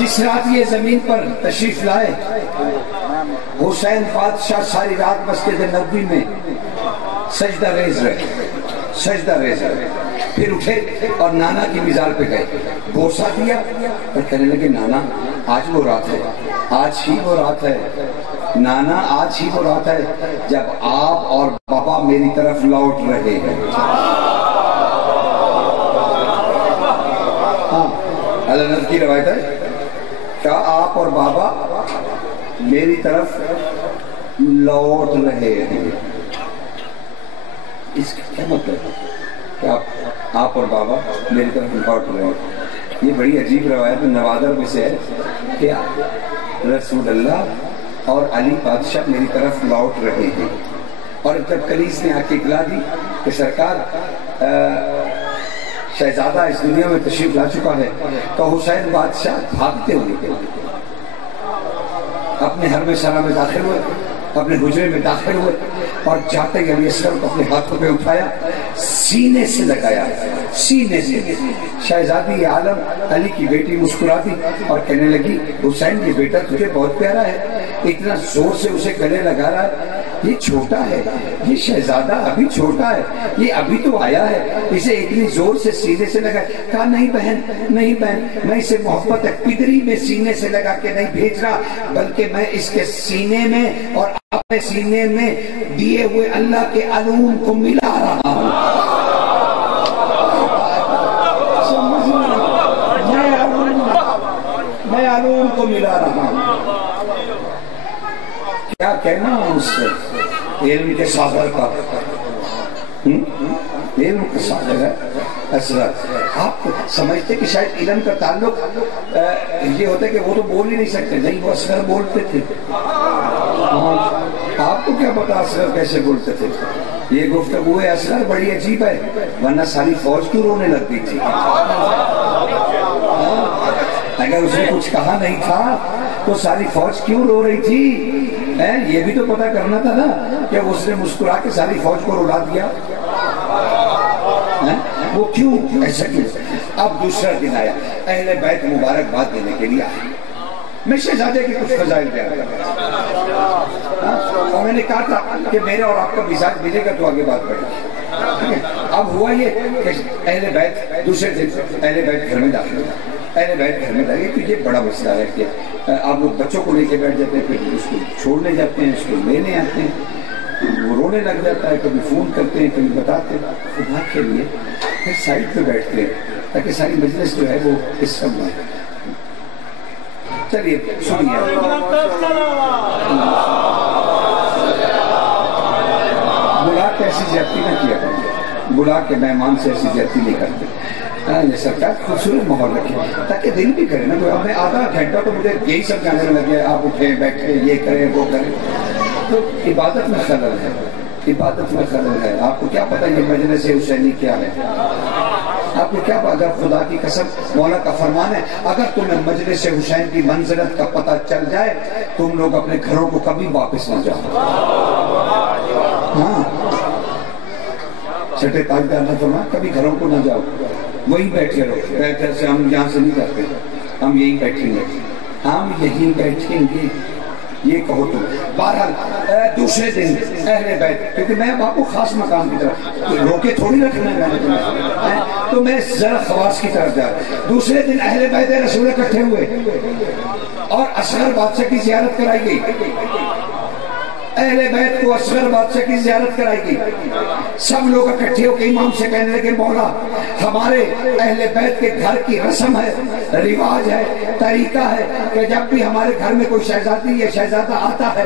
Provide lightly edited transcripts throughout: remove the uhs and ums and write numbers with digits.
جس رات یہ زمین پر تشریف لائے حسین بادشاہ ساری رات مسجد نبوی میں سجدہ ریز رہے، پھر اٹھے اور نانا کی مزار پہ گئے، بوسہ دیا اور کہنے لگے نانا آج وہ رات ہے، آج ہی وہ رات ہے نانا، آج ہی وہ رات ہے جب آپ اور بابا میری طرف لوٹ رہے ہیں۔ ہاں اللہ کی روایت ہے کہ آپ اور بابا میری طرف لوٹ رہے ہیں۔ اس کا کیا مطلب ہے کہ آپ اور بابا میری طرف لوٹ رہے ہیں؟ یہ بڑی عجیب روایت نوادر میں سے ہے کہ رسول اللہ اور علی بادشاہ میری طرف لوٹ رہے ہیں۔ اور جب کلیس نے آ کے اطلاع دی کہ سرکار شہزادہ اس دنیا میں تشریف لا چکا ہے، تو حسین بادشاہ بھاگتے ہوئے اپنے حرم سرا میں داخل ہوئے، اپنے حجرے میں داخل ہوئے اور جاتے ہی علی اصغر کو اپنے ہاتھوں پہ اٹھایا، سینے سے لگایا، سینے سے۔ شہزادی عالم علی کی بیٹی مسکرا دی اور کہنے لگی حسین یہ بیٹا تجھے بہت پیارا ہے، اتنا زور سے اسے گلے لگا رہا ہے، یہ چھوٹا ہے، یہ شہزادہ ابھی چھوٹا ہے، یہ ابھی تو آیا ہے، اسے اتنی زور سے سینے سے لگا۔ کہا نہیں بہن، نہیں بہن، میں اسے محبت پدری میں سینے سے لگا کے نہیں بھیج رہا، بلکہ میں اس کے سینے میں اور اپنے سینے میں دیے ہوئے اللہ کے علوم کو ملا رہا ہوں۔ میں علوم کو ملا رہا ہوں۔ کیا کہنا اس سے علم کے ساغر کا، علم کا ساغر ہے اصغر۔ آپ سمجھتے کہ شاید علم کا تعلق یہ ہوتا ہے کہ وہ تو بول ہی نہیں سکتے، نہیں وہ اصغر بولتے تھے۔ آپ کو کیا پتا اصغر کیسے بولتے تھے؟ یہ گفتگو اصغر بڑی عجیب ہے، ورنہ ساری فوج کیوں رونے لگ گئی تھی؟ اگر اس نے کچھ کہا نہیں تھا تو ساری فوج کیوں رو رہی تھی؟ یہ بھی تو پتہ کرنا تھا نا کہ اس نے مسکرا کے ساری فوج کو رلا دیا، وہ کیوں ایسا کیوں؟ اب دوسرا دن آیا، اہل بیت مبارکباد دینے کے لیے آئے، میں شہزادے کے کچھ فضائل بیان کر رہا تھا اور میں نے کہا تھا کہ میرے اور آپ کا مزاج ملے گا تو آگے بات بڑھے گی۔ اب ہوا یہ کہ اہل بیت دوسرے دن اہل بیت گھر میں داخل ہوا، اہل بیت گھر میں داخل تو یہ بڑا مسئلہ ہے کہ آپ لوگ بچوں کو لے کے بیٹھ جاتے ہیں، پھر اس کو چھوڑنے جاتے ہیں، اس کو لینے آتے ہیں، وہ رونے لگ جاتا ہے، کبھی فون کرتے ہیں، کبھی بتاتے ہیں، خدا کے لیے پھر سائڈ پہ بیٹھتے ہیں تاکہ ساری مجلس جو ہے وہ اس سب میں۔ چلیے سنیے، بلا کے ایسی زیادتی نہ کیا کریں، بلا کے مہمان سے ایسی زیادتی نہیں کرتے۔ سرکار خوبصورت ماحول رکھے تاکہ دل بھی کرے نا، ہمیں آدھا گھنٹہ تو مجھے یہی سب جانے میں لگے، آپ اٹھیں بیٹھیں یہ کریں وہ کریں، تو عبادت میں خلل ہے، عبادت میں خلل ہے۔ آپ کو کیا پتہ یہ مجلس حسینی کیا ہے؟ آپ کو کیا پتہ؟ اگر خدا کی قسم مولا کا فرمان ہے، اگر تمہیں مجلس حسین کی منزلت کا پتہ چل جائے تم لوگ اپنے گھروں کو کبھی واپس نہ جاؤ۔ ہاں چھٹے تاجدار نے فرمایا کبھی گھروں کو نہ جاؤ، وہی بیٹھے رہو، بیٹھے سے ہم یہاں سے نہیں جاتے، ہم یہی بیٹھیں گے، ہم یہی بیٹھیں گے، یہ کہو تو۔ بہرحال دوسرے دن اہل بیت، کیونکہ میں آپ کو خاص مقام کی طرف روکے تھوڑی رکھنا ہے میں نے تمہیں، تو میں ذرا خواص کی طرف جا رہا۔ دوسرے دن اہل بیت رسول اکٹھے ہوئے اور اصغر بادشاہ کی زیارت کرائی گئی، اہل بیت کو اصغر بادشاہ کی زیارت کرائی گئی۔ سب لوگ اکٹھے ہو کے امام سے کہنے لگے مولا ہمارے اہل بیت کے گھر کی رسم ہے، رواج ہے، طریقہ ہے کہ جب بھی ہمارے گھر میں کوئی شہزادی یا شہزادہ آتا ہے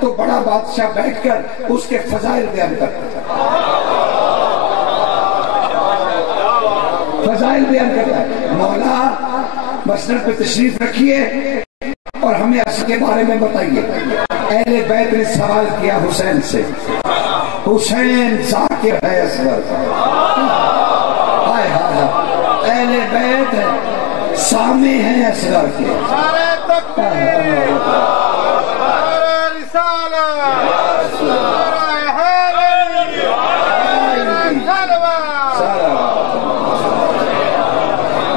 تو بڑا بادشاہ بیٹھ کر اس کے فضائل بیان کرتا ہے، فضائل بیان کرتا ہے۔ مولا مسند پہ تشریف رکھیے اور ہمیں اصل کے بارے میں بتائیے۔ اہل بیت نے سوال کیا حسین سے، حسین ذاکر ہے اصغر کا، ہائے ہائے اہل بیت ہے، سامع ہیں اصغر کے۔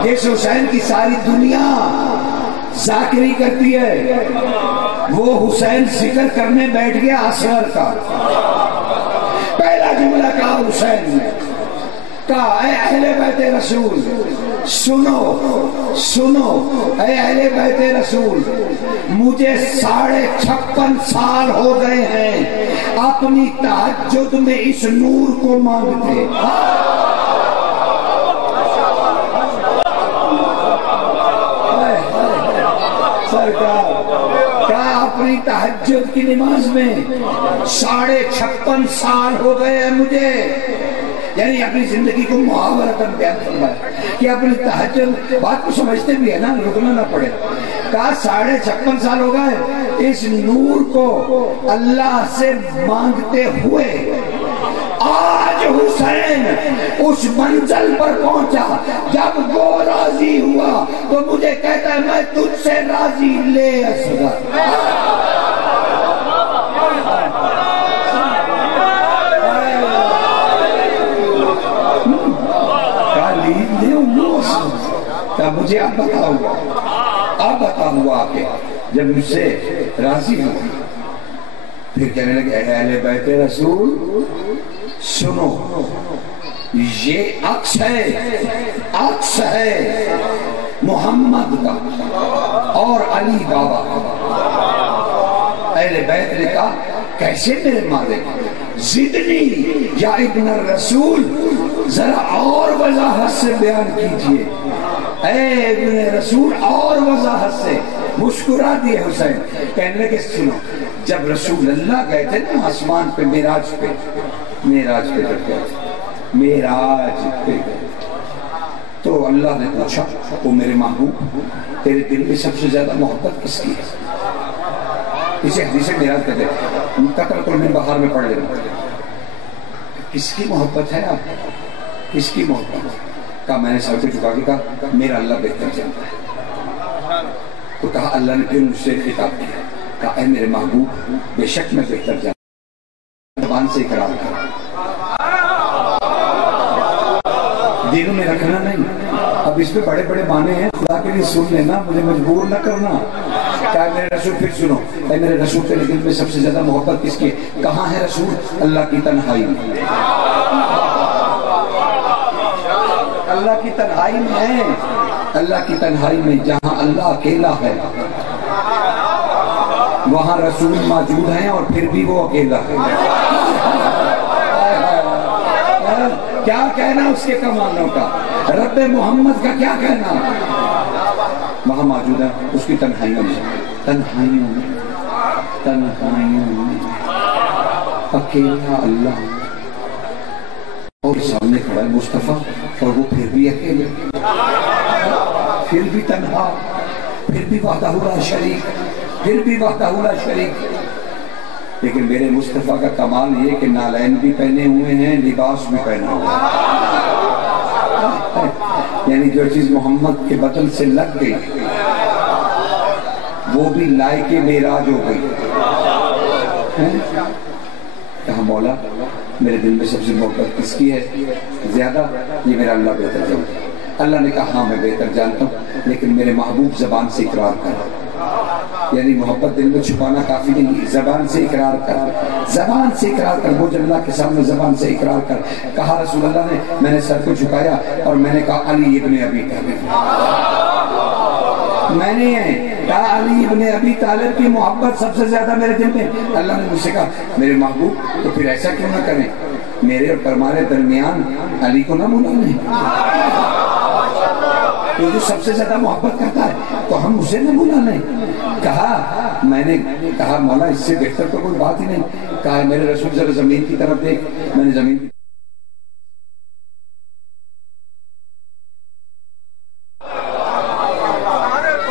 جس حسین کی ساری دنیا ذاکری کرتی ہے. وہ حسین ذکر کرنے بیٹھ گیا اصغر کا. پہلا جملہ کہا حسین نے, کہا اے اہل بیت رسول سنو سنو, اے اہل بیت رسول مجھے 56.5 سال ہو گئے ہیں اپنی تہجد میں اس نور کو مانگتے. کیا اپنی تہجد کی نماز میں 56.5 سال ہو گئے ہیں مجھے, یعنی اپنی زندگی کو محاورتاً بیان فرمایا کہ اپنی تہجد, بات کو سمجھتے بھی ہے نا, رکنا نہ پڑے. کہا 56.5 سال ہو گئے اس نور کو اللہ سے مانگتے ہوئے. آج حسین اس منزل پر پہنچا جب وہ راضی ہوا تو مجھے کہتا ہے میں تجھ سے راضی لے اصغر. مجھے اب بتاؤ گا, اب بتاؤں گا آکے. جب مجھ سے راضی ہوا پھر کہنے لگے اے اہل بیت رسول سنو, یہ عکس ہے, عکس ہے محمد کا اور علی بابا کا. اہل بیت نے کہا کیسے میرے مالک, زدنی یا ابن الرسول, ذرا اور وضاحت سے بیان کیجئے. اے ابن رسول اور وضاحت سے. مسکرا دیے حسین, کہنے لگے سنو, جب رسول اللہ گئے تھے نا آسمان پہ معراج پہ, معراج پہ جب گئے تھے, معراج پہ تو اللہ نے پوچھا وہ میرے محبوب تیرے دل میں سب سے زیادہ محبت کس کی ہے؟ اسے حدیث معراج کہتے ہیں, قطر کل میں بہار میں پڑھ لینا. کس کی محبت ہے آپ, کس کی محبت؟ کہا میں نے سر کو چکا کے کہا میرا اللہ بہتر جانتا ہے. تو کہا اللہ نے پھر مجھ سے خطاب کیا, کہا اے میرے محبوب بے شک میں بہتر جانتا ہوں, زبان سے اقرار کرا, دل میں رکھنا نہیں. اب اس پہ بڑے بڑے معنی ہیں, خدا کے لیے سن لینا, مجھے مجبور نہ کرنا. کہا میرے رسول پھر سنو, اے میرے رسول تیرے دل میں سب سے زیادہ محبت کس کی ہے؟ کہاں ہے رسول؟ اللہ کی تنہائی میں. اللہ کی تنہائی میں ہے, اللہ کی تنہائی میں جہاں اللہ اکیلا ہے وہاں رسول موجود ہیں اور پھر بھی وہ اکیلا ہے. کیا کہنا اس کے کمالوں کا, رب محمد کا کیا کہنا, وہاں موجود ہے اس کی تنہائیوں میں, تنہائیوں میں, تنہائیوں میں اکیلا اللہ, اور سامنے کھڑا ہے مصطفیٰ اور وہ پھر بھی اکیلے, پھر بھی تنہا, پھر بھی وحدہ لا شریک, پھر بھی وحدہ لا شریک. لیکن میرے مصطفیٰ کا کمال یہ کہ نالین بھی پہنے ہوئے ہیں, لباس بھی پہنا ہوا ہے. یعنی جو چیز محمد کے بدن سے لگ گئی وہ بھی لائق معراج ہو گئی. کہا مولا میرے دل میں سب سے محبت کس کی ہے زیادہ؟ یہ میرا اللہ بہتر جانتا ہے. اللہ نے کہا ہاں میں بہتر جانتا ہوں, لیکن میرے محبوب زبان سے اقرار کر. یعنی محبت دل میں چھپانا کافی نہیں, زبان سے اقرار کر, زبان سے اقرار کر. وہ جب اللہ کے سامنے زبان سے اقرار کر. کہا رسول اللہ نے, میں نے سر کو جھکایا اور میں نے کہا علی ابن ابی طالب. میں نے کہا علی ابن ابی طالب کی محبت سب سے زیادہ میرے دل میں. اللہ نے مجھ سے کہا میرے محبوب تو پھر ایسا کیوں نہ کریں, میرے اور تمہارے درمیان علی کو نہ بلا لیں. تو جو سب سے زیادہ محبت کرتا ہے تو ہم اسے نہ بلا لیں. کہا میں نے کہا مولا اس سے بہتر تو کوئی بات ہی نہیں. کہا میرے رسول ذرا زمین کی طرف دیکھ. میں نے زمین کی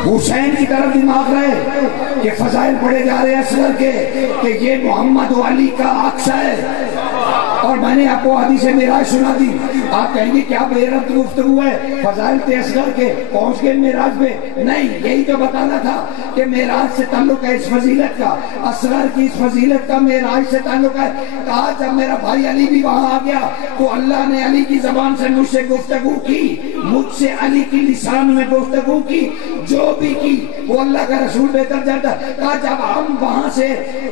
حسین کی طرف دماغ رہے کہ فضائل پڑھے جا رہے ہیں اصغر کے کہ یہ محمد و علی کا عکس ہے. اور میں نے آپ کو حدیث معراج سنا دی, آپ کہیں گے کیا بے ربط گفتگو ہے فضائل اصغر کے، پہنچ گئے معراج پہ؟ نہیں، یہی تو بتانا تھا کہ معراج سے تعلق ہے اس فضیلت کا، اصغر کی اس فضیلت کا معراج سے تعلق ہے۔ کہا جب میرا بھائی علی بھی وہاں آ گیا تو اللہ نے علی کی زبان سے مجھ سے گفتگو کی، مجھ سے علی کی لسان میں گفتگو کی، جو بھی کی وہ اللہ کا رسول بہتر جانتا۔ کہا جب ہم وہاں سے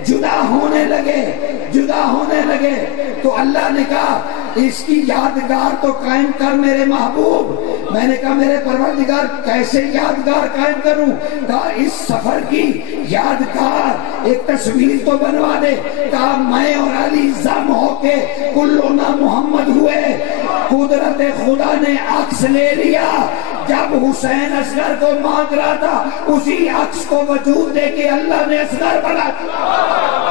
جدا ہونے لگے تو اللہ نے کہا اس کی یادگار تو قائم کر میرے محبوب۔ میں نے کہا میرے پروردگار کیسے یادگار قائم کروں؟ کہا اس سفر کی یادگار ایک تصویر تو بنوا دے۔ کہا میں اور علی ضم ہو کے کلنا محمد ہوئے، قدرت خدا نے عکس لے لیا۔ جب حسین اصغر کو مانگ رہا تھا اسی عکس کو وجود دے کے اللہ نے اصغر بنا دیا۔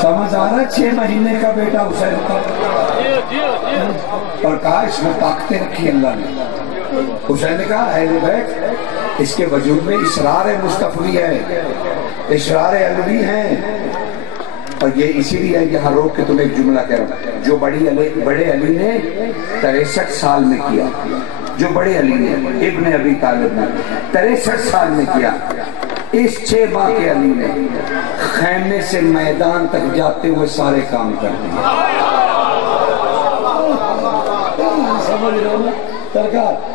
سمجھ آ رہا ہے؟ 6 مہینے کا بیٹا حسین کا، اور کہا اس میں طاقتیں رکھی اللہ نے۔ حسین نے کہا اہل بیت اس کے وجود میں اسرار مصطفی ہے، اسرار علوی ہیں، اور یہ اسی لیے یہاں روک کے تمہیں ایک جملہ کہہ رہا ہوں۔ جو بڑے علی نے 63 سال میں کیا، جو بڑے علی نے ابن ابی طالب نے 63 سال میں کیا، اس 6 ماہ کے علی نے خیمے سے میدان تک جاتے ہوئے سارے کام کر دیے۔ سمجھ رہے ہو نا سرکار؟